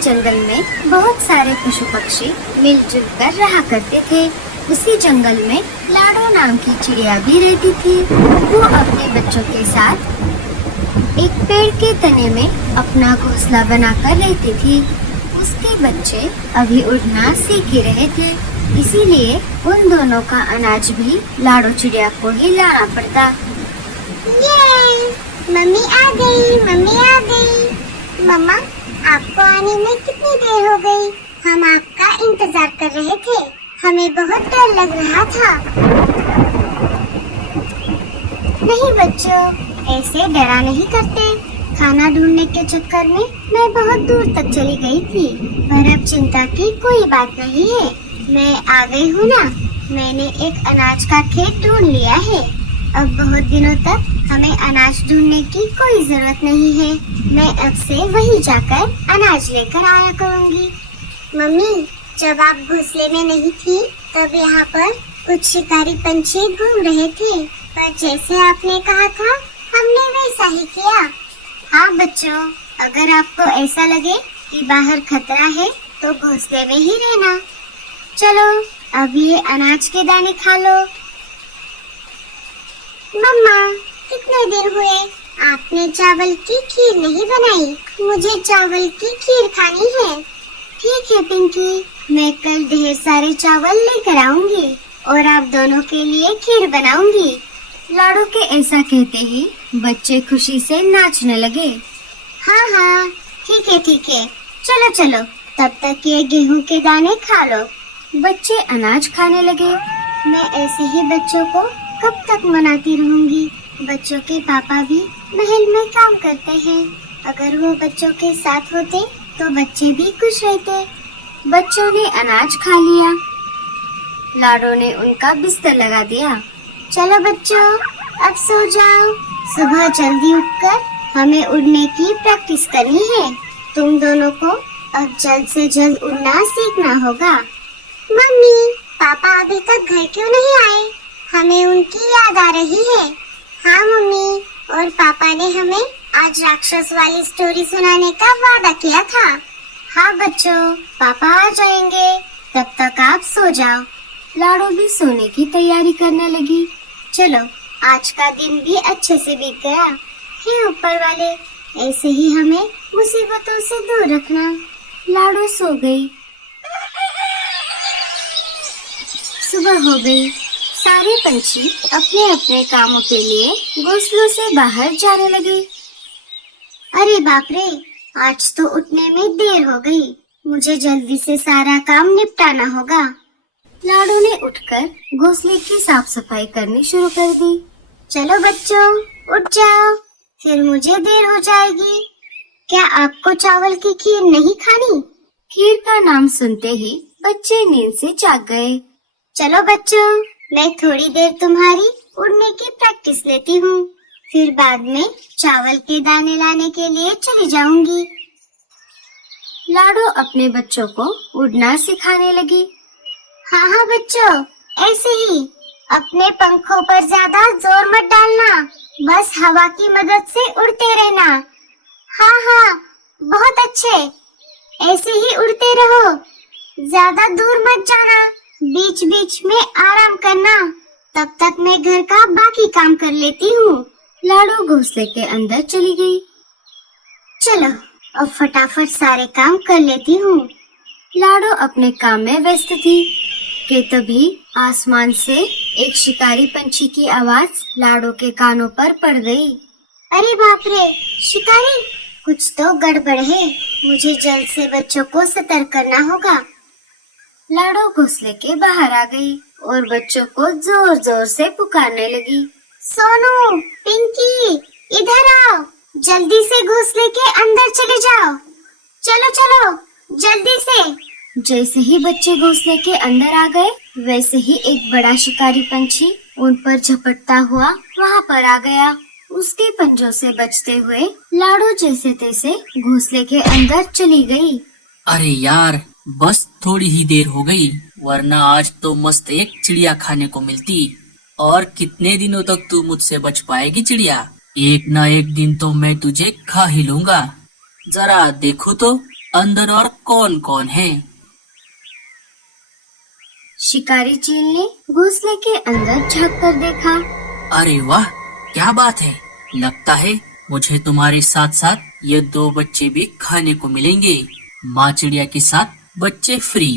जंगल में बहुत सारे पशु पक्षी मिलजुल कर रहा करते थे। उसी जंगल में लाडो नाम की चिड़िया भी रहती थी। वो अपने बच्चों के साथ एक पेड़ के तने में अपना घोंसला बनाकर रहती थी। उसके बच्चे अभी उड़ना सीख ही रहे थे, इसीलिए उन दोनों का अनाज भी लाडो चिड़िया को ही लाना पड़ता। ये मम्मी आ गई, मम्मी आ गई। मम्मा, आपको आने में कितनी देर हो गई? हम आपका इंतजार कर रहे थे। हमें बहुत डर लग रहा था। नहीं बच्चों, ऐसे डरा नहीं करते। खाना ढूंढने के चक्कर में मैं बहुत दूर तक चली गई थी, पर अब चिंता की कोई बात नहीं है। मैं आ गई हूँ ना। मैंने एक अनाज का खेत ढूंढ लिया है। अब बहुत दिनों तक हमें अनाज ढूंढने की कोई जरूरत नहीं है। मैं अब से वहीं जाकर अनाज लेकर आया करूँगी। मम्मी, जब आप घोंसले में नहीं थी, तब यहाँ पर कुछ शिकारी पंछी घूम रहे थे, पर जैसे आपने कहा था, हमने वैसा ही किया। हाँ बच्चों, अगर आपको ऐसा लगे कि बाहर खतरा है, तो घोंसले में ही रहना। चलो, अब ये अनाज के दाने खा लो। मम्मा, कितने दिन हुए आपने चावल की खीर नहीं बनाई। मुझे चावल की खीर खानी है। ठीक है पिंकी, मैं कल ढेर सारे चावल लेकर आऊंगी और आप दोनों के लिए खीर बनाऊंगी। लाडो के ऐसा कहते ही बच्चे खुशी से नाचने लगे। हाँ हाँ, ठीक है ठीक है। चलो चलो, तब तक ये गेहूं के दाने खा लो। बच्चे अनाज खाने लगे। मैं ऐसे ही बच्चों को कब तक मनाती रहूंगी। बच्चों के पापा भी महल में काम करते हैं। अगर वो बच्चों के साथ होते तो बच्चे भी खुश रहते। बच्चों ने अनाज खा लिया। लाडो ने उनका बिस्तर लगा दिया। चलो बच्चों, अब सो जाओ। सुबह जल्दी उठकर हमें उड़ने की प्रैक्टिस करनी है। तुम दोनों को अब जल्द से जल्द उड़ना सीखना होगा। मम्मी, पापा अभी तक घर क्यों नहीं आए? हमें उनकी याद आ रही है। हाँ मम्मी, और पापा ने हमें आज राक्षस वाली स्टोरी सुनाने का वादा किया था। हाँ बच्चों, पापा आ जाएंगे, तब तक आप सो जाओ। लाडो भी सोने की तैयारी करने लगी। चलो, आज का दिन भी अच्छे से बीत गया। हे ऊपर वाले, ऐसे ही हमें मुसीबतों से दूर रखना। लाडो सो गई। सुबह हो गई। सारे पंछी अपने अपने कामों के लिए घोंसलों से बाहर जाने लगे। अरे बाप रे, आज तो उठने में देर हो गई। मुझे जल्दी से सारा काम निपटाना होगा। लाडो ने उठकर घोंसले की साफ सफाई करनी शुरू कर दी। चलो बच्चों, उठ जाओ, फिर मुझे देर हो जाएगी। क्या आपको चावल की खीर नहीं खानी? खीर का नाम सुनते ही बच्चे नींद से जाग गए। चलो बच्चों, मैं थोड़ी देर तुम्हारी उड़ने की प्रैक्टिस लेती हूँ, फिर बाद में चावल के दाने लाने के लिए चली जाऊंगी। लाडो अपने बच्चों को उड़ना सिखाने लगी। हाँ हाँ बच्चों, ऐसे ही अपने पंखों पर ज्यादा जोर मत डालना, बस हवा की मदद से उड़ते रहना। हाँ हाँ, बहुत अच्छे, ऐसे ही उड़ते रहो, ज्यादा दूर मत जाना, बीच बीच में आराम करना। तब तक मैं घर का बाकी काम कर लेती हूँ। लाडो घोंसले के अंदर चली गई। चलो, अब फटाफट सारे काम कर लेती हूँ। लाडो अपने काम में व्यस्त थी कि तभी आसमान से एक शिकारी पंछी की आवाज लाडो के कानों पर पड़ गई। अरे बाप रे, शिकारी! कुछ तो गड़बड़ है। मुझे जल्द से बच्चों को सतर्क करना होगा। लाडो घोंसले के बाहर आ गई और बच्चों को जोर जोर से पुकारने लगी। सोनू, पिंकी, इधर आओ, जल्दी से घोंसले के अंदर चले जाओ। चलो चलो, जल्दी से। जैसे ही बच्चे घोंसले के अंदर आ गए, वैसे ही एक बड़ा शिकारी पंछी उन पर झपटता हुआ वहाँ पर आ गया। उसके पंजों से बचते हुए लाडो जैसे तैसे घोंसले के अंदर चली गई। अरे यार, बस थोड़ी ही देर हो गई, वरना आज तो मस्त एक चिड़िया खाने को मिलती। और कितने दिनों तक तू मुझसे बच पाएगी चिड़िया? एक ना एक दिन तो मैं तुझे खा ही लूंगा। जरा देखो तो अंदर और कौन कौन है? शिकारी चील ने घोंसले के अंदर झांक कर देखा। अरे वाह, क्या बात है। लगता है मुझे तुम्हारे साथ साथ ये 2 बच्चे भी खाने को मिलेंगे। माँ चिड़िया के साथ बच्चे फ्री।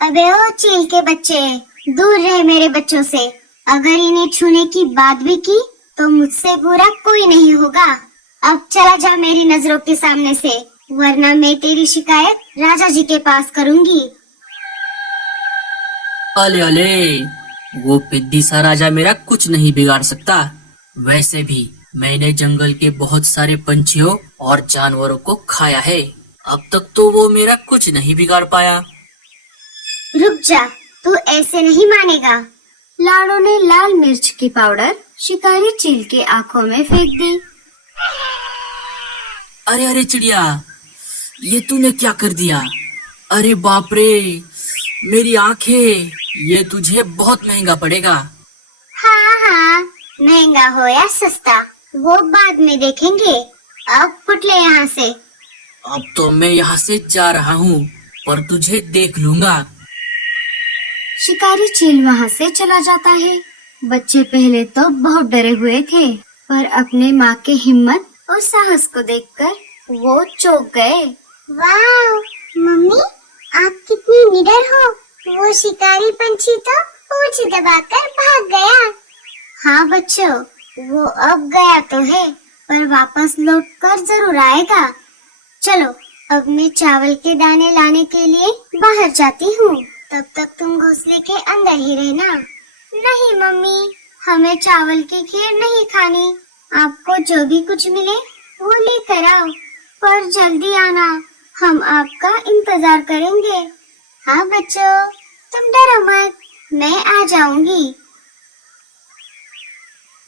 अबे ओ चील के बच्चे, दूर रहे मेरे बच्चों से। अगर इन्हें छूने की बात भी की तो मुझसे बुरा कोई नहीं होगा। अब चला जा मेरी नजरों के सामने से, वरना मैं तेरी शिकायत राजा जी के पास करूंगी। अले अले, वो पिद्दी सा राजा मेरा कुछ नहीं बिगाड़ सकता। वैसे भी मैंने जंगल के बहुत सारे पंछियों और जानवरों को खाया है। अब तक तो वो मेरा कुछ नहीं बिगाड़ पाया। रुक जा, तू ऐसे नहीं मानेगा। लाडो ने लाल मिर्च की पाउडर शिकारी चील के आंखों में फेंक दी। अरे अरे चिड़िया, ये तूने क्या कर दिया? अरे बाप रे, मेरी आंखें, ये तुझे बहुत महंगा पड़ेगा। हाँ हाँ, महंगा हो या सस्ता वो बाद में देखेंगे। अब फुट ले यहाँ से। अब तो मैं यहाँ से जा रहा हूँ, पर तुझे देख लूंगा। शिकारी चील वहाँ से चला जाता है। बच्चे पहले तो बहुत डरे हुए थे, पर अपने माँ के हिम्मत और साहस को देखकर वो चौंक गए। वाह मम्मी, आप कितनी निडर हो। वो शिकारी पंछी तो पूंछ दबाकर भाग गया। हाँ बच्चों, वो अब गया तो है, पर वापस लौट कर जरूर आएगा। चलो, अब मैं चावल के दाने लाने के लिए बाहर जाती हूँ। तब तक तुम घोंसले के अंदर ही रहना। नहीं मम्मी, हमें चावल की खीर नहीं खानी। आपको जो भी कुछ मिले वो लेकर आओ, पर जल्दी आना, हम आपका इंतजार करेंगे। हाँ बच्चों, तुम डरो मत, मैं आ जाऊंगी।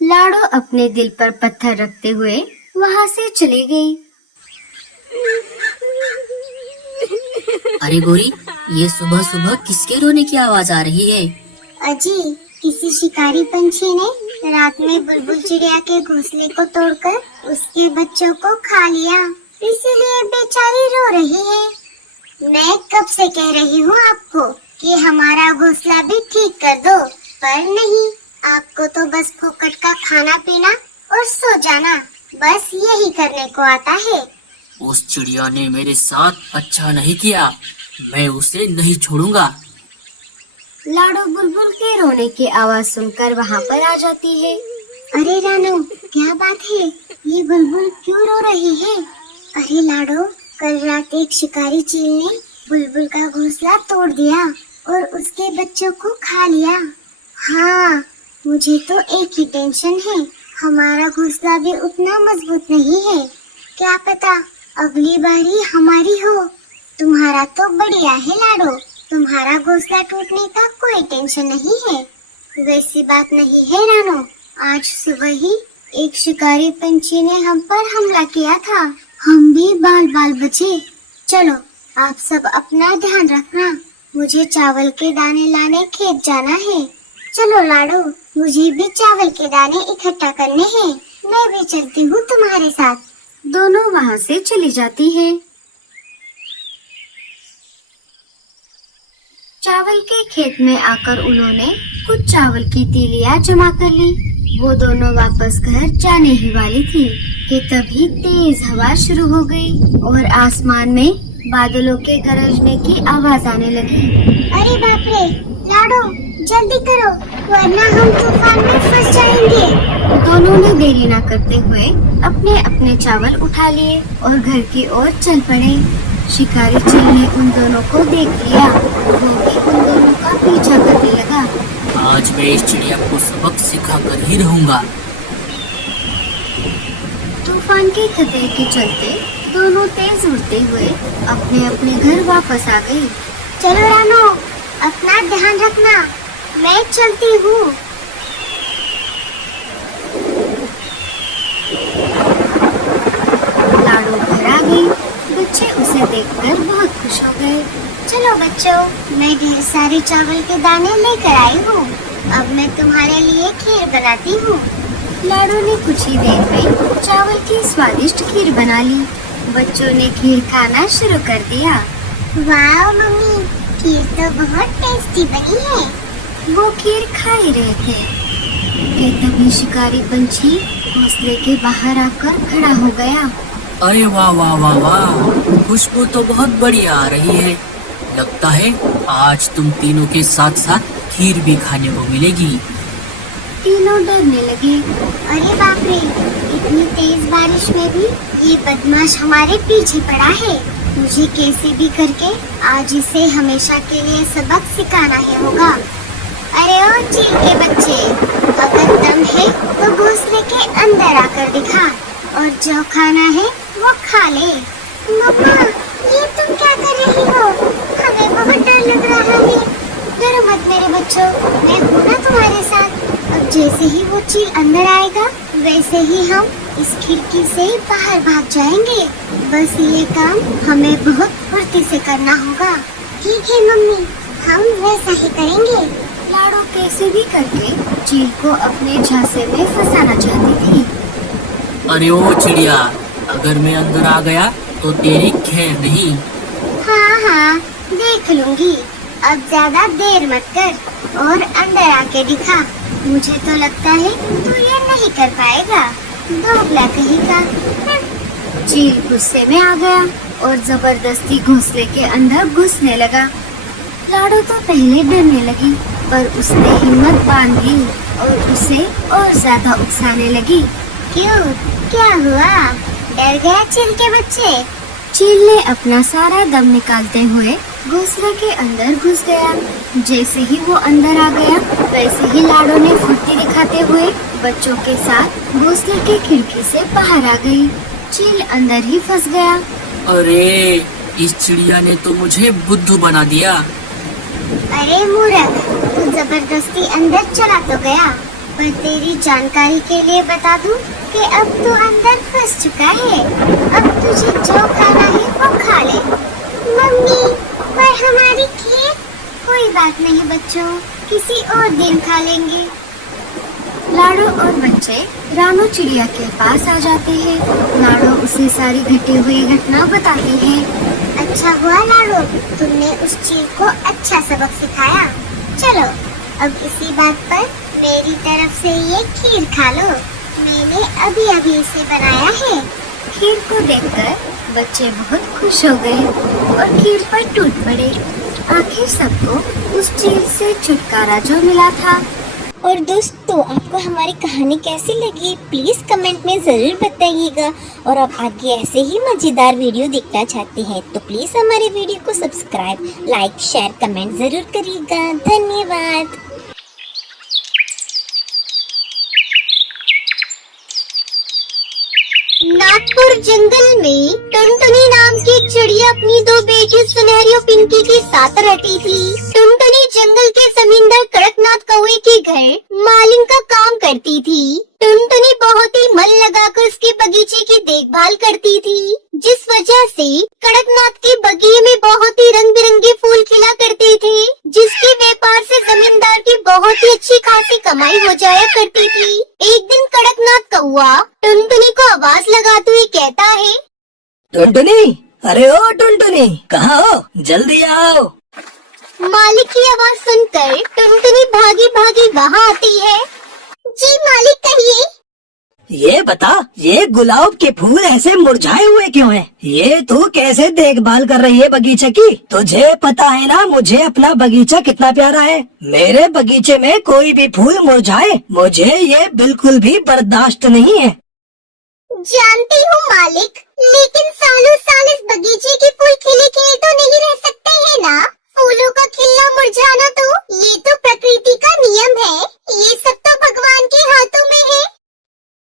लाडो अपने दिल पर पत्थर रखते हुए वहाँ से चली गई। अरे गोरी, ये सुबह सुबह किसके रोने की आवाज आ रही है? अजी, किसी शिकारी पंछी ने रात में बुलबुल चिड़िया के घोंसले को तोड़कर उसके बच्चों को खा लिया, इसीलिए बेचारी रो रही है। मैं कब से कह रही हूँ आपको कि हमारा घोंसला भी ठीक कर दो, पर नहीं, आपको तो बस फोकट का खाना पीना और सो जाना, बस यही करने को आता है। उस चिड़िया ने मेरे साथ अच्छा नहीं किया, मैं उसे नहीं छोड़ूंगा। लाडो बुलबुल के रोने की आवाज सुनकर वहाँ पर आ जाती है। अरे रानो, क्या बात है? ये बुलबुल क्यों रो रही है? अरे लाडो, कल रात एक शिकारी चील ने बुलबुल का घोंसला तोड़ दिया और उसके बच्चों को खा लिया। हाँ, मुझे तो एक ही टेंशन है, हमारा घोंसला भी उतना मजबूत नहीं है। क्या पता अगली बारी हमारी हो। तुम्हारा तो बढ़िया है लाडो, तुम्हारा घोंसला टूटने का कोई टेंशन नहीं है। वैसी बात नहीं है रानो, आज सुबह ही एक शिकारी पंछी ने हम पर हमला किया था, हम भी बाल बाल बचे। चलो, आप सब अपना ध्यान रखना, मुझे चावल के दाने लाने खेत जाना है। चलो लाडो, मुझे भी चावल के दाने इकट्ठा करने हैं, मैं भी चलती हूँ तुम्हारे साथ। दोनों वहाँ से चली जाती है। चावल के खेत में आकर उन्होंने कुछ चावल की तीलियां जमा कर ली। वो दोनों वापस घर जाने ही वाली थी कि तभी तेज हवा शुरू हो गई और आसमान में बादलों के गरजने की आवाज आने लगी। अरे बाप रे, लाडो जल्दी करो, वरना हम तूफान में फंस जाएंगे। दोनों ने देरी न करते हुए अपने अपने चावल उठा लिए और घर की ओर चल पड़े। शिकारी चील ने उन दोनों को देख लिया, वो भी उन दोनों का पीछा करने लगा। आज मैं इस चिड़िया को सबक सिखा कर ही रहूंगा। तूफान के खतरे के चलते दोनों तेज उड़ते हुए अपने अपने घर वापस आ गए। चलो रानो, अपना ध्यान रखना, मैं चलती हूँ। लाडो घर आ गई। बच्चे उसे देखकर बहुत खुश हो गए। चलो बच्चों, मैं ढेर सारे चावल के दाने लेकर आई हूँ, अब मैं तुम्हारे लिए खीर बनाती हूँ। लाडो ने कुछ ही देर में चावल की स्वादिष्ट खीर बना ली। बच्चों ने खीर खाना शुरू कर दिया। वाह मम्मी, खीर तो बहुत टेस्टी बनी है। वो खीर खा ही रहे थे कि तभी शिकारी पंछी घोंसले के बाहर आकर खड़ा हो गया। अरे वाह वाह वाह वाह, खुशबू तो बहुत बढ़िया आ रही है। लगता है आज तुम तीनों के साथ साथ खीर भी खाने को मिलेगी। तीनों डरने लगे। अरे बाप रे, इतनी तेज बारिश में भी ये बदमाश हमारे पीछे पड़ा है। मुझे कैसे भी करके आज इसे हमेशा के लिए सबक सिखाना ही होगा। अरे ओ चील के बच्चे, अगर दम है तो घोंसले के अंदर आकर दिखा और जो खाना है वो खा ले। मम्मा, ये तुम क्या कर रही हो? हमें बहुत डर लग रहा है। डरो मत मेरे बच्चों, मैं हूँ ना तुम्हारे साथ। अब जैसे ही वो चील अंदर आएगा वैसे ही हम इस खिड़की से बाहर भाग जाएंगे। बस ये काम हमें बहुत फुर्ती से करना होगा। ठीक है मम्मी, हम वैसा ही करेंगे। लाडो कैसे भी करके चील को अपने झांसे में फंसाना चाहती थी। अरे ओ चिड़िया, अगर मैं अंदर आ गया तो तेरी खैर नहीं। हाँ हाँ, देख लूंगी। अब ज्यादा देर मत कर और अंदर आके दिखा। मुझे तो लगता है तू ये नहीं कर पाएगा, दोगला कहेगा। चील गुस्से में आ गया और जबरदस्ती घोंसले के अंदर घुसने लगा। लाडो तो पहले डरने लगी, पर उसने हिम्मत बांध ली और उसे और ज्यादा उकसाने लगी। क्यों, क्या हुआ? डर गया चील के बच्चे? चील ने अपना सारा दम निकालते हुए घोंसले के अंदर घुस गया। जैसे ही वो अंदर आ गया वैसे ही लाडो ने फुर्ती दिखाते हुए बच्चों के साथ घोंसले की खिड़की से बाहर आ गई। चील अंदर ही फंस गया। अरे इस चिड़िया ने तो मुझे बुद्धू बना दिया। अरे मूर्ख, तू जबरदस्ती अंदर चला तो गया, पर तेरी जानकारी के लिए बता दूं कि अब तू अंदर फंस चुका है। अब तुझे जो खाना है वो खा ले। मम्मी, पर हमारी खीर? कोई बात नहीं बच्चों, किसी और दिन खा लेंगे। लाडो और बच्चे रानू चिड़िया के पास आ जाते हैं। लाडो उसे सारी घटी हुई घटना बताती है। अच्छा हुआ लाडो, तुमने उस चील को अच्छा सबक सिखाया। चलो अब इसी बात पर मेरी तरफ से ये खीर खा लो। मैंने अभी अभी इसे बनाया है। खीर को देखकर बच्चे बहुत खुश हो गए और खीर पर टूट पड़े। आखिर सबको उस चील से छुटकारा जो मिला था। और दोस्तों, आपको हमारी कहानी कैसी लगी प्लीज कमेंट में जरूर बताइएगा। और आप आगे ऐसे ही मजेदार वीडियो देखना चाहते हैं तो प्लीज हमारे वीडियो को सब्सक्राइब, लाइक, शेयर, कमेंट जरूर करिएगा। धन्यवाद। नागपुर जंगल में टुनटुनी नाम की एक चिड़िया अपनी दो बेटी सुनहरी और पिंकी के साथ रहती थी। टुनटुनी जंगल के जमींदार कड़कनाथ कौवे के घर मालिन का काम करती थी। टुनटुनी बहुत ही मन लगाकर उसके बगीचे की देखभाल करती थी, जिस वजह से कड़कनाथ के बगीचे में बहुत ही रंग बिरंगे फूल खिला करते थे, जिसके व्यापार से जमींदार की बहुत ही अच्छी खासी कमाई हो जाया करती थी। एक दिन कड़कनाथ कौवा टुनटुनी को आवाज लगाते हुए कहता है, टुनटुनी, अरे ओ टुनटुनी, कहाँ हो? जल्दी आओ। मालिक की आवाज सुनकर टुनटुनी भागी भागी वहाँ आती है। जी मालिक, कहिए। ये बता, ये गुलाब के फूल ऐसे मुरझाए हुए क्यों हैं? ये तू कैसे देखभाल कर रही है बगीचे की? तुझे पता है ना मुझे अपना बगीचा कितना प्यारा है। मेरे बगीचे में कोई भी फूल मुरझाए मुझे ये बिल्कुल भी बर्दाश्त नहीं है। जानती हूँ मालिक, लेकिन सालों साल इस बगीचे के फूल खिले खिले तो नहीं रह सकते हैं ना। फूलों का खिलना मुरझाना तो ये तो प्रकृति का नियम है। ये सब तो भगवान के हाथों में है।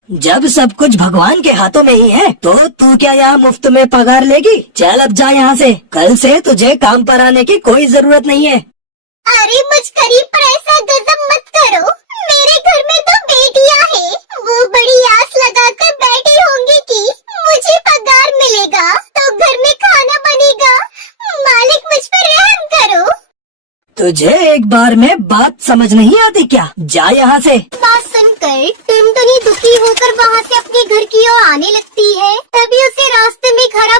जब सब कुछ भगवान के हाथों में ही है तो तू क्या यहाँ मुफ्त में पगार लेगी? चल अब जा यहाँ से। कल से तुझे काम पर आने की कोई जरूरत नहीं है। अरे मुझकरी, पर ऐसा गजब मत करो। मेरे घर में तो बेटियां हैं, वो बड़ी आस लगाकर बैठी होंगी कि मुझे पगार मिलेगा तो घर में खाना बनेगा। मालिक, मुझ पर रहम करो। तुझे एक बार में बात समझ नहीं आती क्या? जा यहाँ से। बात सुनकर टुनटुनी दुखी होकर वहाँ से अपने घर की ओर आने लगती है। तभी उसे रास्ते में खड़ा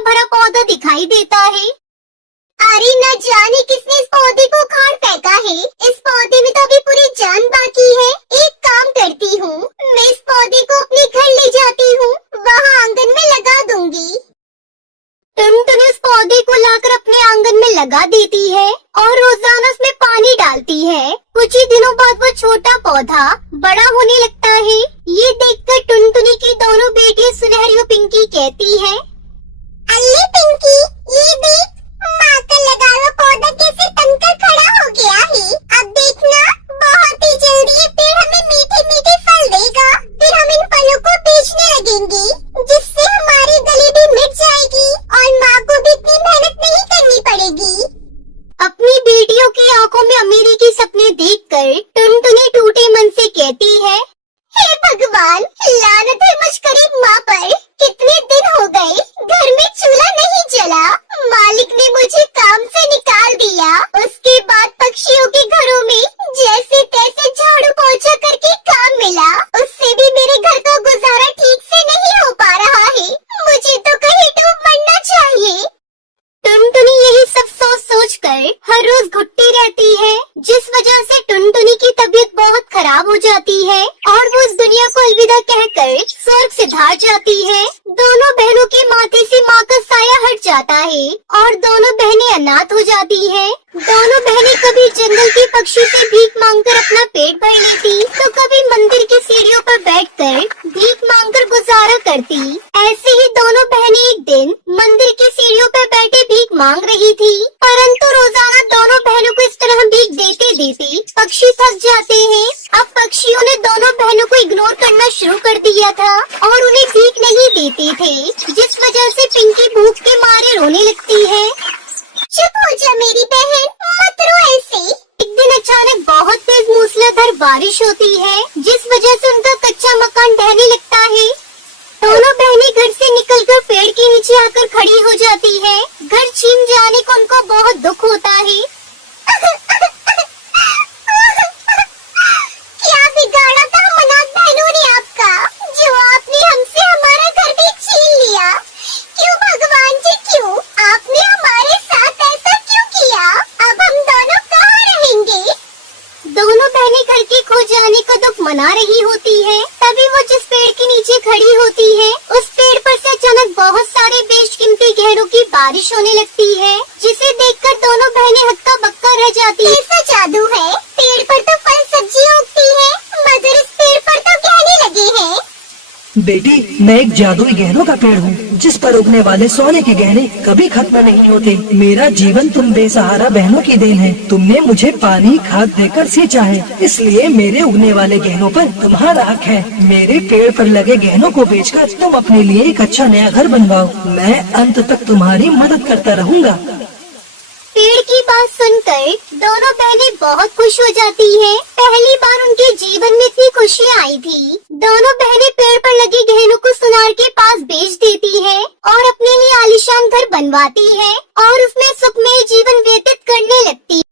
लगा देती है और रोजाना उसमें पानी डालती है। कुछ ही दिनों बाद वो छोटा पौधा बड़ा होने लगता है। ये देखकर टुनटुनी की दोनों बेटियां सुनहरी और पिंकी कहती है, अल्ले पिंकी, ये देख, माँ का लगा हुआ पौधा कैसे तनकर खड़ा हो गया है। अब देखना, बहुत ही जल्दी ये पेड़ हमें मीठे मीठे फल देगा। फिर हम इन फलों को बेचने लगेंगे, जिससे हमारी गली भी मिट जाएगी और माँ को भी इतनी मेहनत नहीं करनी पड़ेगी। अपनी बेटियों की आंखों में अमीरी के सपने देखकर टुनटुनी टूटे मन से कहती है, हे भगवान, लानत है मुझ गरीब माँ पर। कितने दिन हो गए घर में चूल्हा नहीं जला। मालिक ने मुझे काम से निकाल दिया। उसके बाद पक्षियों के घरों में जैसे तैसे झाड़ू पोंछा करके काम मिला। उससे भी मेरे घर का गुजारा ठीक से नहीं हो पा रहा है। मुझे तो कहीं डूब मरना चाहिए। टुनटुनी यही सब सोच सोच कर हर रोज घुटती रहती है, जिस वजह से टुनटुनी की तबीयत बहुत खराब हो जाती है और वो इस दुनिया को अलविदा कहकर स्वर्ग से धार जाती है। दोनों बहनों के माथे से माँ का साया हट जाता है और दोनों बहनें अनाथ हो जाती है। दोनों बहनें कभी जंगल के पक्षी से भीख मांगकर अपना पेट भर लेती, तो कभी मंदिर की सीढ़ियों पर बैठकर भीख मांगकर गुजारा करती। ऐसे ही दोनों बहनें एक दिन मंदिर की सीढ़ियों पर बैठे भीख मांग रही थी, परंतु रोजाना दोनों बहनों को इस तरह भीख देते देते पक्षी थक जाते हैं। अब पक्षियों ने दोनों बहनों को इग्नोर करना शुरू कर दिया था और उन्हें भीख नहीं देते थे, जिस वजह से पिंकी भूख के मारे रोने लगती है। चुप हो जा मेरी बहन, मत रो ऐसे। एक दिन अचानक बहुत तेज मूसलाधार बारिश होती है, जिस वजह से उनका कच्चा मकान ढहने लगता है। दोनों बहनें घर से निकलकर पेड़ के नीचे आकर खड़ी हो जाती है। घर छीन जाने को उनको बहुत दुख होता है। क्या बिगाड़ा था हम अनाथ बहनों ने आपका, जो आपने हमसे हमारा घर भी छीन लिया। क्यों भगवान जी, क्यों आपने हमारे साथ ऐसा क्यों किया? अब हम दोनों कहाँ रहेंगे? दोनों बहनें घर के खो जाने का दुख मना रही होती है। तभी वो जिस पेड़ के नीचे खड़ी होती है, उस पेड़ पर से अचानक बहुत सारे बेशकीमती गहनों की बारिश होने लगती है, जिसे देखकर दोनों बहनें हक्का बक्का रह जाती है। ऐसा जादू है, पेड़ पर तो फल सब्जियाँ उगती है, मगर इस पेड़ पर तो गहने लगे हैं। बेटी, मैं एक जादुई गहनों का पेड़ हूँ, जिस पर उगने वाले सोने के गहने कभी खत्म नहीं होते। मेरा जीवन तुम बेसहारा बहनों की देन है। तुमने मुझे पानी खाद देकर सींचा है, इसलिए मेरे उगने वाले गहनों पर तुम्हारा हक है। मेरे पेड़ पर लगे गहनों को बेचकर तुम अपने लिए एक अच्छा नया घर बनवाओ। मैं अंत तक तुम्हारी मदद करता रहूँगा। पेड़ की बात सुनकर दोनों बहनें बहुत खुश हो जाती हैं। पहली बार उनके जीवन में इतनी खुशी आई थी। दोनों बहनें पेड़ पर लगे गहनों को सुनार के पास बेच देती है और अपने लिए आलीशान घर बनवाती है और उसमें सुखमय जीवन व्यतीत करने लगती है।